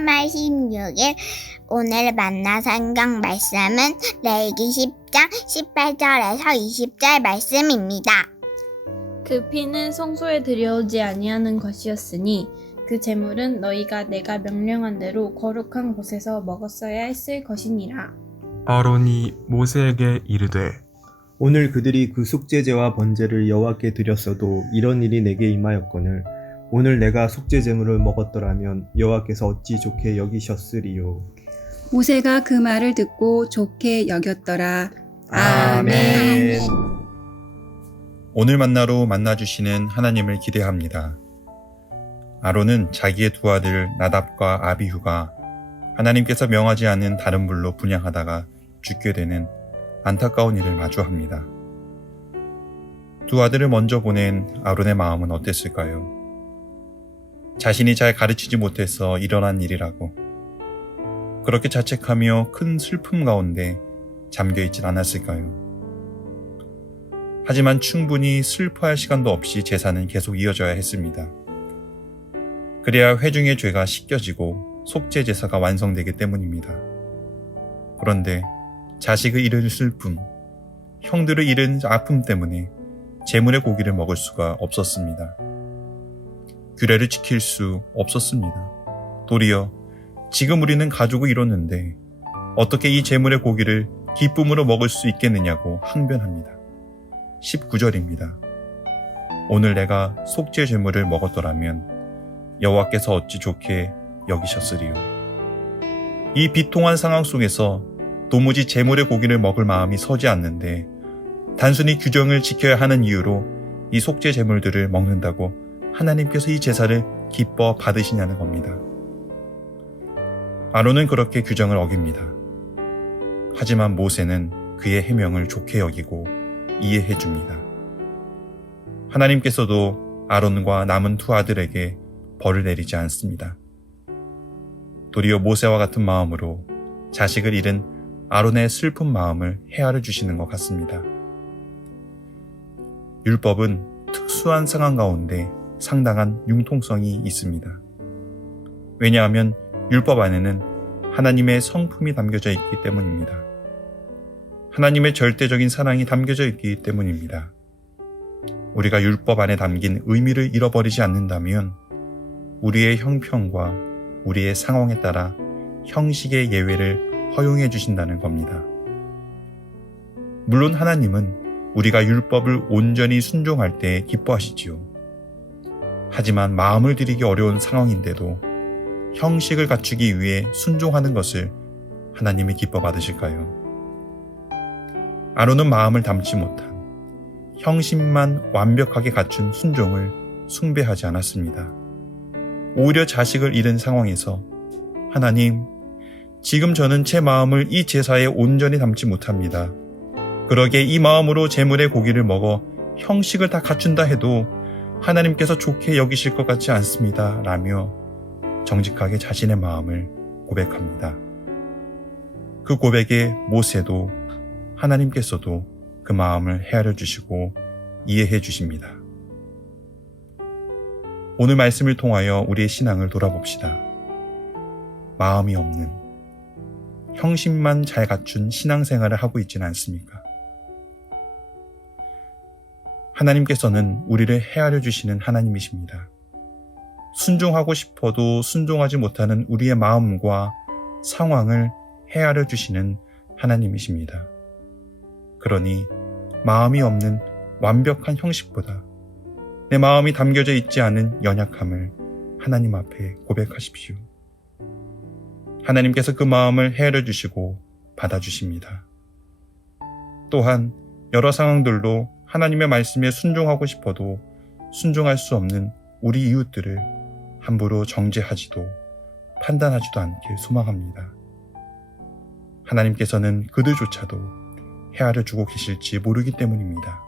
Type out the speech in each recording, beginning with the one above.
3월 16일 오늘 만나 성경 말씀은 레위기 10장 18절에서 20절 말씀입니다. 그 피는 성소에 들여오지 아니하는 것이었으니 그 제물은 너희가 내가 명령한 대로 거룩한 곳에서 먹었어야 했을 것이니라. 아론이 모세에게 이르되 오늘 그들이 그 속죄제와 번제를 여호와께 드렸어도 이런 일이 내게 임하였거늘 오늘 내가 속죄 제물을 먹었더라면 여호와께서 어찌 좋게 여기셨으리요. 모세가 그 말을 듣고 좋게 여겼더라. 아멘. 오늘 만나로 만나주시는 하나님을 기대합니다. 아론은 자기의 두 아들 나답과 아비후가 하나님께서 명하지 않은 다른 불로 분향하다가 죽게 되는 안타까운 일을 마주합니다. 두 아들을 먼저 보낸 아론의 마음은 어땠을까요? 자신이 잘 가르치지 못해서 일어난 일이라고 그렇게 자책하며 큰 슬픔 가운데 잠겨있진 않았을까요? 하지만 충분히 슬퍼할 시간도 없이 제사는 계속 이어져야 했습니다. 그래야 회중의 죄가 씻겨지고 속죄 제사가 완성되기 때문입니다. 그런데 자식을 잃은 슬픔, 형들을 잃은 아픔 때문에 제물의 고기를 먹을 수가 없었습니다. 규례를 지킬 수 없었습니다. 도리어 지금 우리는 가족을 이뤘는데 어떻게 이 제물의 고기를 기쁨으로 먹을 수 있겠느냐고 항변합니다. 19절입니다. 오늘 내가 속죄 제물을 먹었더라면 여호와께서 어찌 좋게 여기셨으리요. 이 비통한 상황 속에서 도무지 제물의 고기를 먹을 마음이 서지 않는데 단순히 규정을 지켜야 하는 이유로 이 속죄 제물들을 먹는다고 하나님께서 이 제사를 기뻐 받으시냐는 겁니다. 아론은 그렇게 규정을 어깁니다. 하지만 모세는 그의 해명을 좋게 여기고 이해해 줍니다. 하나님께서도 아론과 남은 두 아들에게 벌을 내리지 않습니다. 도리어 모세와 같은 마음으로 자식을 잃은 아론의 슬픈 마음을 헤아려 주시는 것 같습니다. 율법은 특수한 상황 가운데 상당한 융통성이 있습니다. 왜냐하면 율법 안에는 하나님의 성품이 담겨져 있기 때문입니다. 하나님의 절대적인 사랑이 담겨져 있기 때문입니다. 우리가 율법 안에 담긴 의미를 잃어버리지 않는다면 우리의 형편과 우리의 상황에 따라 형식의 예외를 허용해 주신다는 겁니다. 물론 하나님은 우리가 율법을 온전히 순종할 때 기뻐하시지요. 하지만 마음을 들이기 어려운 상황인데도 형식을 갖추기 위해 순종하는 것을 하나님이 기뻐 받으실까요? 아론은 마음을 담지 못한 형식만 완벽하게 갖춘 순종을 숭배하지 않았습니다. 오히려 자식을 잃은 상황에서 하나님, 지금 저는 제 마음을 이 제사에 온전히 담지 못합니다. 그러게 이 마음으로 제물의 고기를 먹어 형식을 다 갖춘다 해도 하나님께서 좋게 여기실 것 같지 않습니다. 라며 정직하게 자신의 마음을 고백합니다. 그 고백에 모세도 하나님께서도 그 마음을 헤아려 주시고 이해해 주십니다. 오늘 말씀을 통하여 우리의 신앙을 돌아봅시다. 마음이 없는, 형식만 잘 갖춘 신앙생활을 하고 있지는 않습니까? 하나님께서는 우리를 헤아려 주시는 하나님이십니다. 순종하고 싶어도 순종하지 못하는 우리의 마음과 상황을 헤아려 주시는 하나님이십니다. 그러니 마음이 없는 완벽한 형식보다 내 마음이 담겨져 있지 않은 연약함을 하나님 앞에 고백하십시오. 하나님께서 그 마음을 헤아려 주시고 받아주십니다. 또한 여러 상황들로 하나님의 말씀에 순종하고 싶어도 순종할 수 없는 우리 이웃들을 함부로 정죄하지도 판단하지도 않길 소망합니다. 하나님께서는 그들조차도 헤아려 주고 계실지 모르기 때문입니다.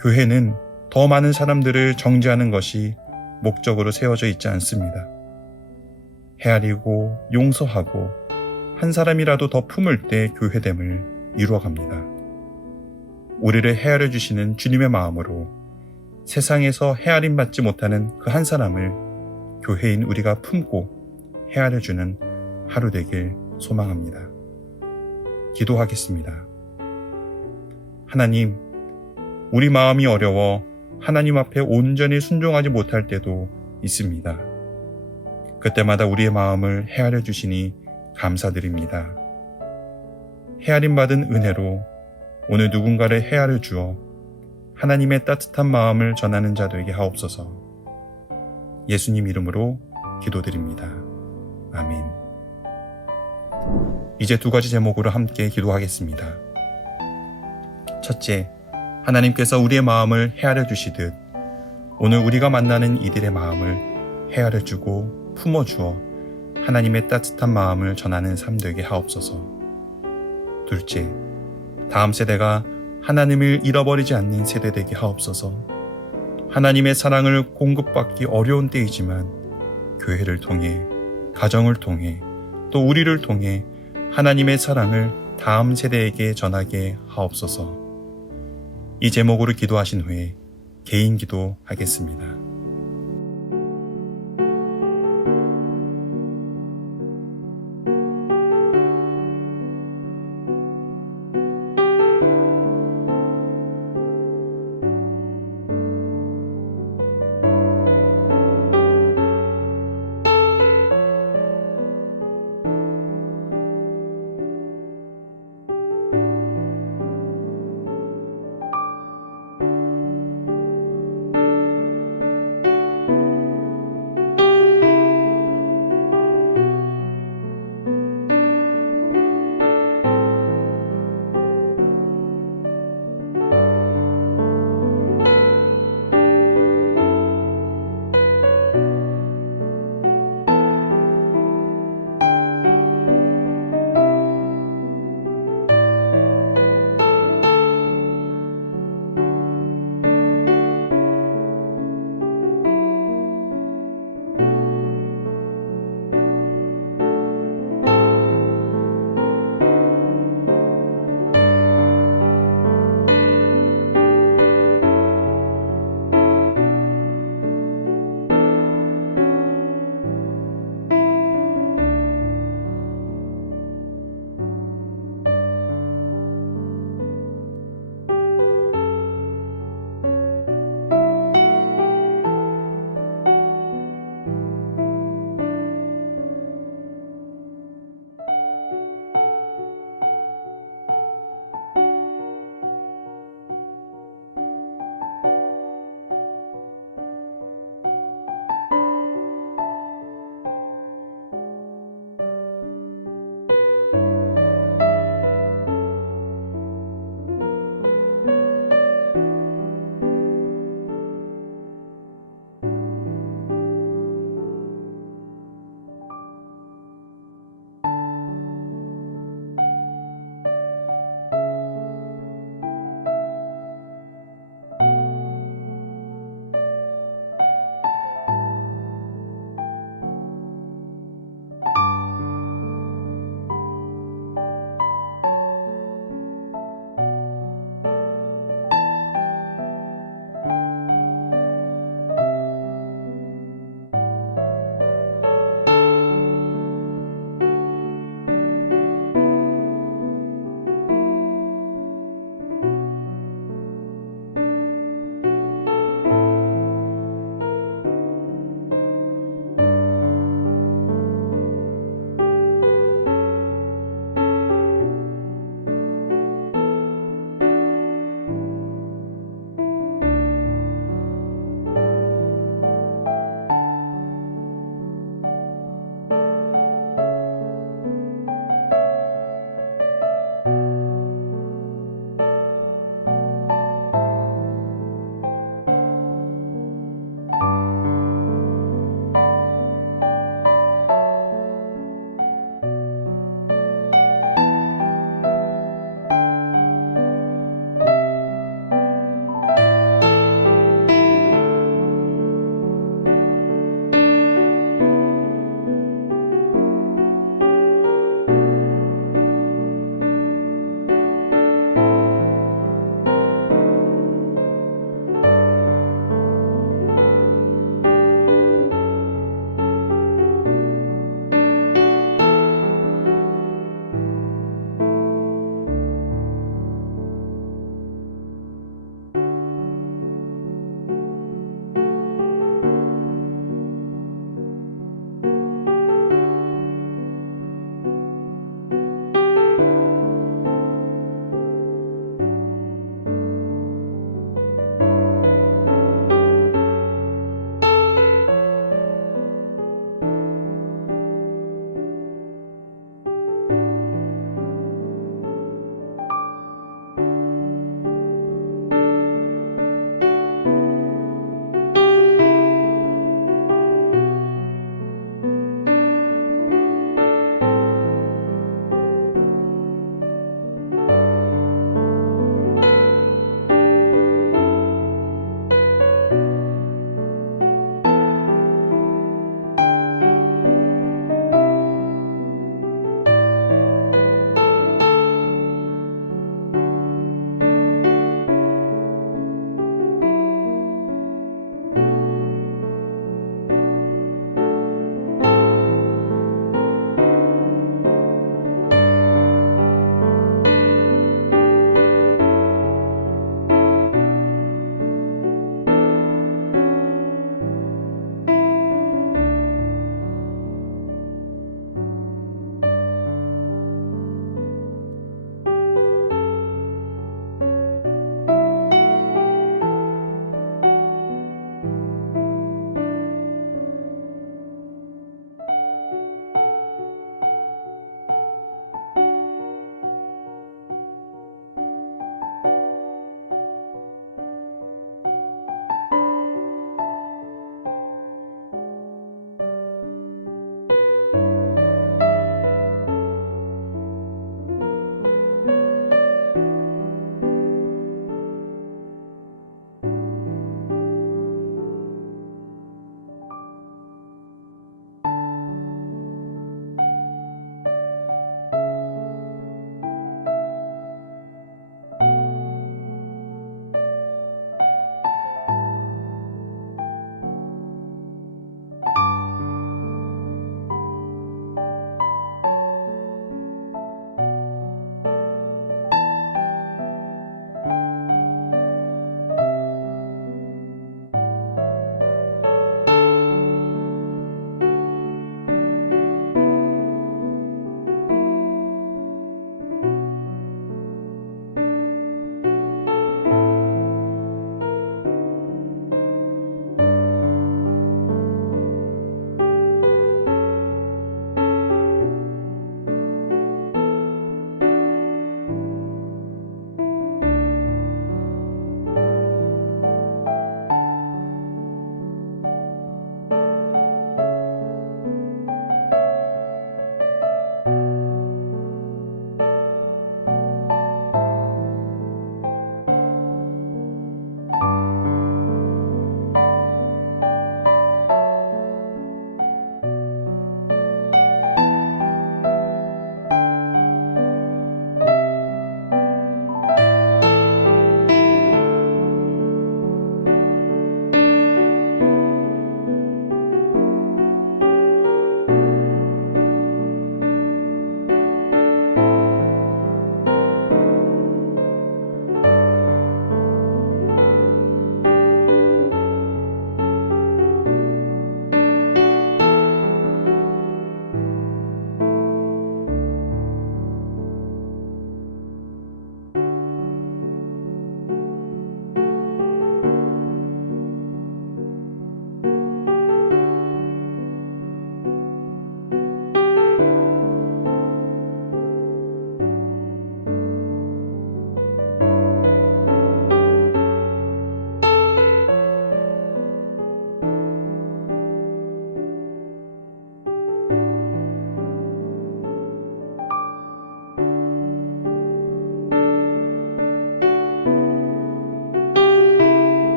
교회는 더 많은 사람들을 정죄하는 것이 목적으로 세워져 있지 않습니다. 헤아리고 용서하고 한 사람이라도 더 품을 때 교회됨을 이루어갑니다. 우리를 헤아려 주시는 주님의 마음으로 세상에서 헤아림 받지 못하는 그 한 사람을 교회인 우리가 품고 헤아려주는 하루 되길 소망합니다. 기도하겠습니다. 하나님, 우리 마음이 어려워 하나님 앞에 온전히 순종하지 못할 때도 있습니다. 그때마다 우리의 마음을 헤아려 주시니 감사드립니다. 헤아림 받은 은혜로 오늘 누군가를 헤아려 주어 하나님의 따뜻한 마음을 전하는 자 되게 하옵소서. 예수님 이름으로 기도드립니다. 아멘. 이제 두 가지 제목으로 함께 기도하겠습니다. 첫째, 하나님께서 우리의 마음을 헤아려 주시듯 오늘 우리가 만나는 이들의 마음을 헤아려 주고 품어 주어 하나님의 따뜻한 마음을 전하는 삶 되게 하옵소서. 둘째, 다음 세대가 하나님을 잃어버리지 않는 세대 되게 하옵소서. 하나님의 사랑을 공급받기 어려운 때이지만 교회를 통해, 가정을 통해, 또 우리를 통해 하나님의 사랑을 다음 세대에게 전하게 하옵소서. 이 제목으로 기도하신 후에 개인 기도 하겠습니다.